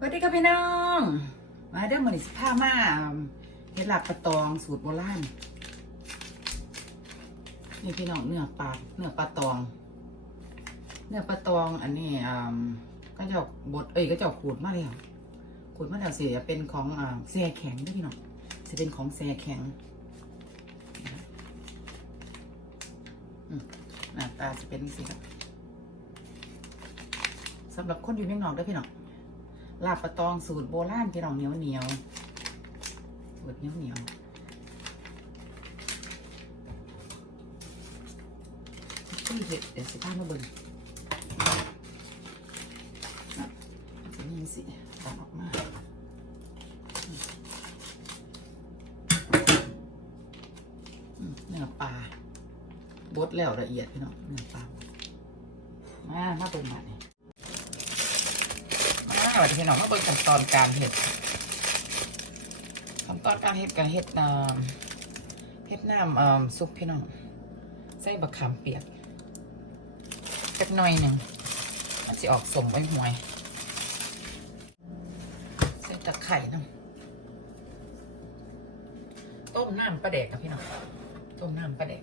สวัสดีครับพี่น้อง มาเด้อมาดิสิผ้ามาเฮ็ดลาบปลาตองสูตรโบราณนี่พี่น้องเนื้อปลาเนื้อปลาตอง เนื้อปลาตองอันนี้อ่าก็จะบดเอ้ยก็จะขูดมาแล้วขูดมาแล้วสิจะเป็นของอ่าแซ่แข็งด้วยพี่น้องจะเป็นของแซ่แข็งหน้าตาจะเป็นสิครับสำหรับคนอยู่เมืองนอกเด้วยพี่น้อง ลาบปลาตองสูตรโบราณพี่น้องเหนียวเหนียวสูตรเหนียวเหนียวที่เด็ดเดี๋ยวสิพามาเบิ่งจะนี่สิตัดออกมาเนื้อปลาบดแล้วละเอียดพี่น้องเนื้อปลามามาเบิ่งมาเนี่ย มาวันที่น้องมาเบิ่งขั้นตอนการเห็ดขั้นตอนการเห็ดการเห็ดน้ำเห็ดน้ำซุปพี่น้องใส่บะขามเปียกจักหน่อยหนึ่งมันจะออกสมไว้ห่วยใส่ตะไคร่น้ำต้มน้ำปลาแดกครับพี่น้องต้มน้ำปลาแดก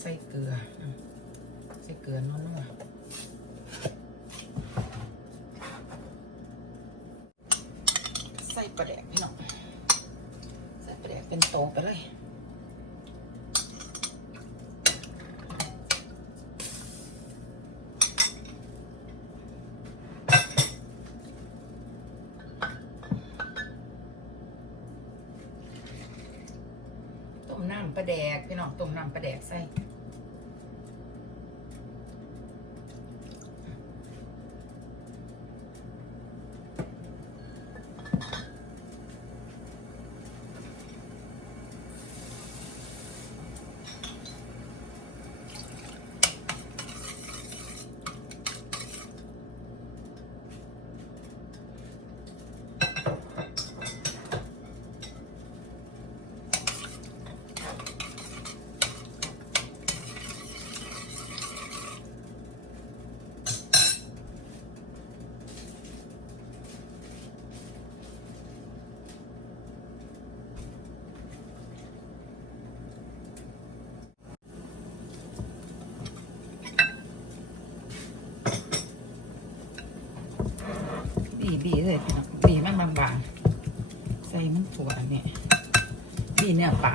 ใส่เกลือ ใส่เกลือนัวๆใส่ปลาแดกพี่น้อง ใส่ปลาแดกเป็นโตไปเลยต้มน้ำปลาแดกพี่น้องต้มน้ำปลาแดกใส่ บีเลยพี่น้องบีมันบางๆ ใส่มันถั่วอันนี้บีเนื้อปลา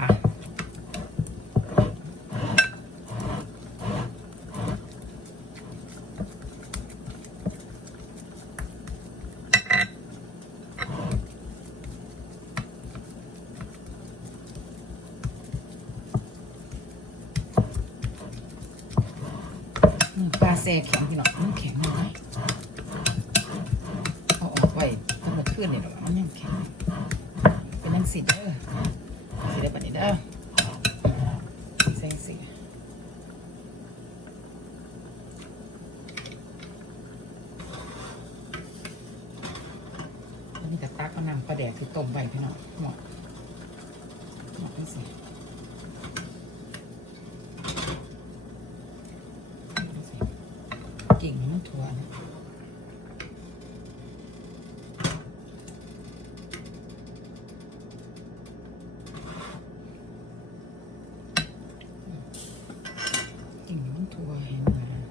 ปลาแซ่แข็งพี่น้องมันแข็งเลยเอาออกไว้ ตั้งแต่คืนนี่หรอกมันยังแข็งเป็นยังสีเด้อสีได้ปะนี่เด้อใส่สีอันนี้กระตักมะนาวปลาแดกคือต้มไว้พี่น้องหมดหมดนี่สีกิ่งมันถั่วนะ จริงมันทัวเห็นนะ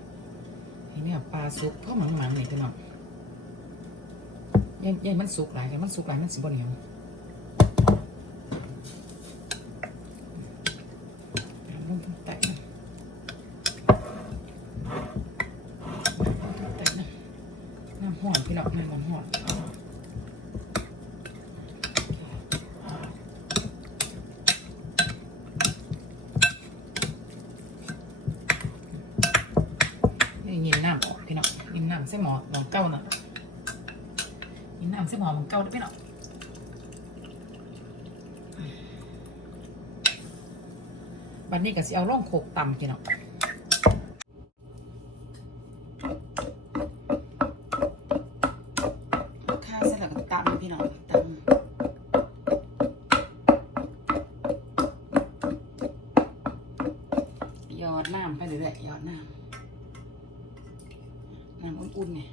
เห็นเนี่ยปลา สุกเพราะมันมันนี่พี่น้องยังยังมันสุกหลายแต่มันสุกหลายมันสิบ่เหนียวเอาลงแตะนะแตะนะน้ำห่อนพี่น้องน้ำห่อนนี่ยินน้ำออกพี่น้องยินน้ำใส่หมอลองเก้าน่ะยินน้ำใส่หมอลองเก่าด้วยพี่น้องบันนี้ก็สิเอาล่องโขกต่ำพี่น้องข้าะเสร็จแล้วก็ตำพี่น้องตำ ยอด ดน้ำไปเรื่อยๆหยอดน้ำน้ำอุ่นๆเนี่ย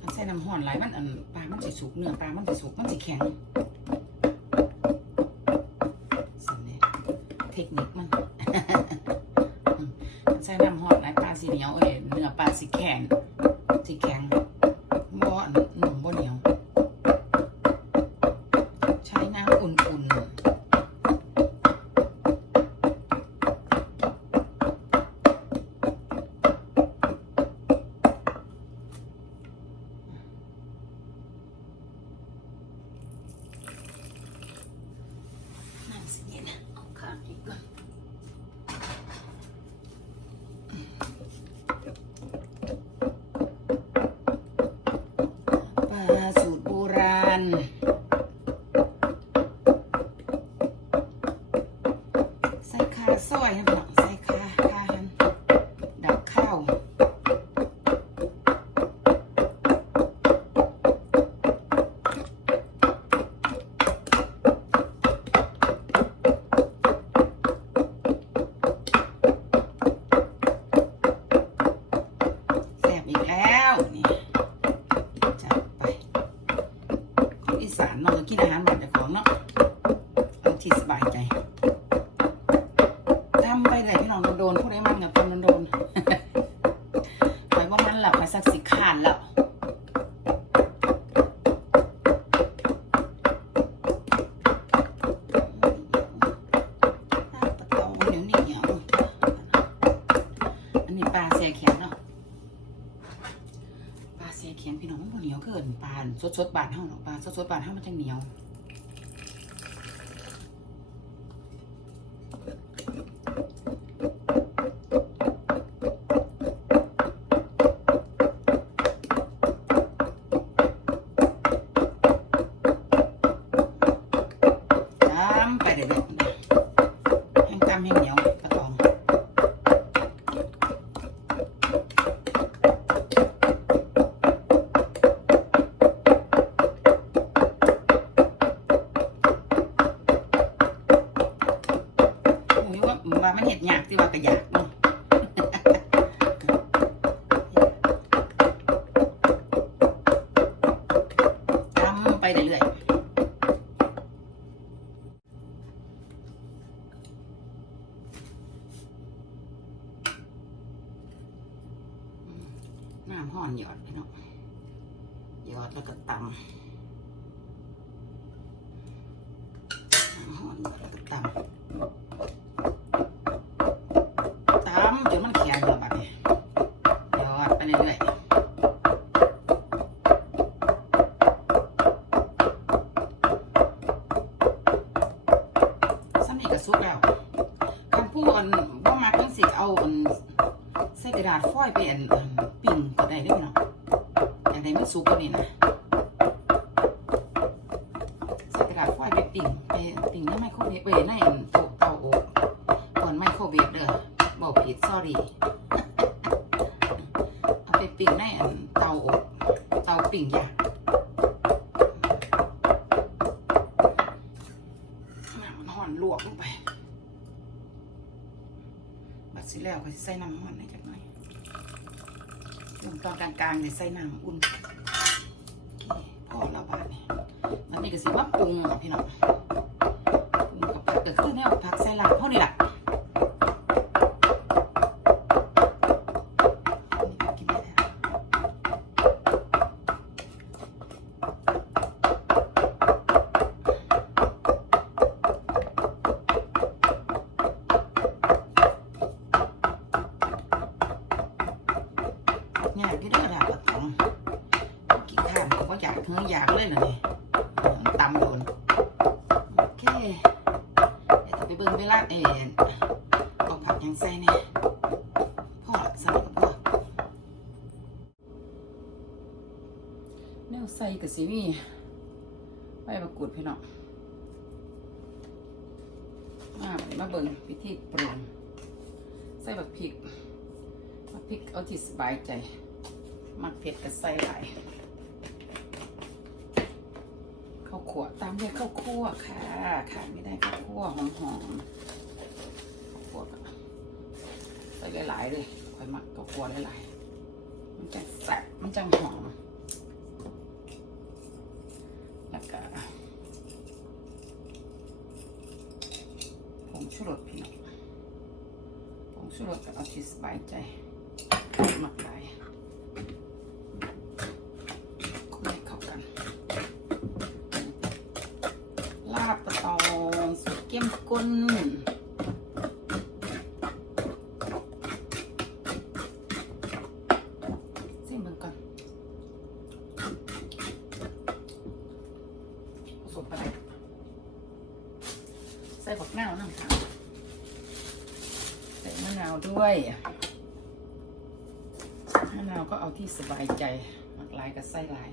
อันใส่น้ำห่อนหลายมันอันปลามันจะสุก เนื้อปลามันจะสุกมันจะแข็งสิ่งนี้เทคนิคมันใส่น้ำหอดไอ้ปลาสีเหนียวเอ้ยเนื้อปลาสีแข็ง ซอยนะพี่น้องใส่คาคาหันดับข้าวแซ่บอีกแล้วนี่จัดไปคนอีสานเนาะกินอาหารแบบเจ้าของเนาะเอาที่สบายใจ ทำไปเลยพี่น้องโดนๆพวกนี้มันกับทำโดนๆ ไปว่ามันหลับไปสักสิขานแล้วปลาตองเหนียวเหนียวอันนี้ปลาเสียแขนเนาะปลา เสียแขนพี่น้องมันเหนียวเกินปานสดๆบานห้าหรอกปานสดๆบานห้ามันจะเหนียว เรื่อยๆน้ำห่อนหยอดพี่น้องหยอดแล้วก็ตำน้ำห่อนหยอดแล้วก็ตำตำจนมันแข็งแล้วบัดนี้หยอดไปเรื่อยๆซ้ำนี่ก็สุกแล้วคันผู้อันบ่มักจังสิเอาอัน ใส่กระดาษฟอยล์ไปอันอันปิ่งก็ได้เด้วยเนาะอย่างไรมันสุกกว่านี้นะใส่กระดาษฟอยล์ไปปิ่งไปปิ่งในไมโครเวฟเว้ยในอันโต๊ะเตาอบก่อนไมโครเวฟเด้อบอกผิด sorry เอาไปปิ่งในอันเตาอบเตาปิ่งยางมันห่อนลวกลงไปบัดสิแล้วก็ใส่น้ำมันให้จักหน่อยลงตอนกลางๆเนี่ยใส่น้ำอุ่น อันนี้ก็สิมาปรุงอะพี่น้องปรุงกับผักก็คือแนวผักใส่ลาบเท่านี้แหละอันนี้ก็กินได้แล้วอยากกินเด้อล่ะบักของกินข้าวก็บ่อยากเฮืออยากเลยเหรอนี่ตำโดนโอเคเดี๋ยวจะไปเบิ่งเวลาเอ็นเอาผักหยังใส่เนี่ยพ่อละสลับกับพ่อแนวใส่กับสิมีใบมะกรูดพี่น้องมาบัดนี้มาเบิ่งวิธีปรุงใส่บักพริกบักพริกเอาที่สบายใจ มักเผ็ดก็ใส่หลายข้าวคั่วตามด้วยข้าวคั่วค่ะขาดไม่ได้ข้าวคั่วหอมๆข้าวคั่วใส่หลายๆเลยค่อยมักข้าวคั่วหลายๆมันจะแซ่บมันจะหอม แล้วก็ผงชูรสพี่น้องผงชูรสก็เอาที่สบายใจหมักได้คนให้เข้ากัน ลาบปลาตองสุดเข้มข้นซิมเบิ่งก่อนผสมไปเลยใส่บักนาวน้ำตาลใส่มะนาวด้วยมะนาวก็เอาที่ สบายใจ มักลายกับไส้ลาย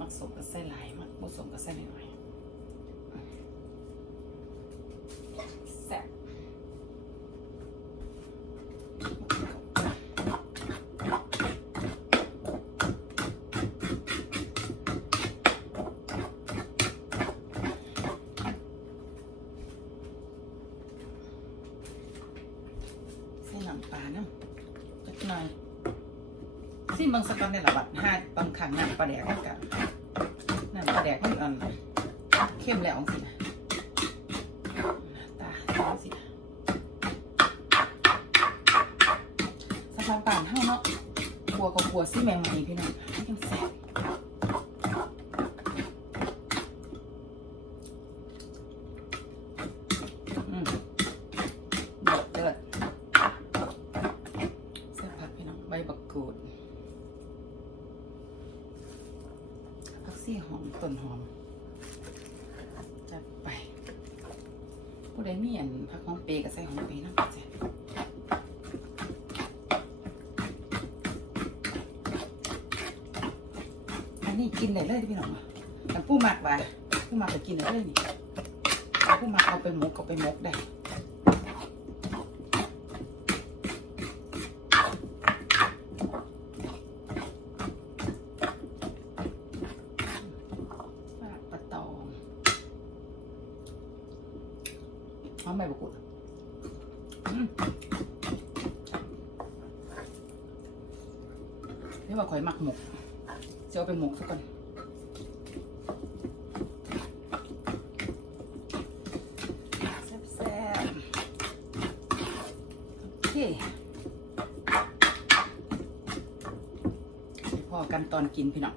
มักสมกับไส้ลาย มักผสมกับไส้หน่อยๆแซ่บใส่น้ำปลาน้ำจักหน่อย ซิมเบางสกอนในระบัดห้าบางครั้งน้ำปลาแดกมันกันน้ำปลาแดกมันอันเข้มแล้วสิตาตาสิสะพานป่านเท่าเนาะบัวกับบัวซี่แมงใหม่พี่น้องยังแซ่บอืมเดือดเดือดแซ่บผักพี่น้องใบบักกูดผักซี่หอมต้นหอม จัดไป ผู้ใดมีอันผักหอมเปรย์ก็ใส่หอมเปรย์นะจ๊ะอั นนี้กินได้เลยเด้พี่น้องอะแต่ผู้หมักไว้ผู้หมักก็กินได้เลยนี่ผู้หมักเอาไปหมกก็ไปหมกได้ปลาตองหอมใบบักกุดเรียกว่าข่อยหมักหมกะเอาไปหมกสักก่อนแซ่บๆโอเคพอกันตอนกินพี่น้อง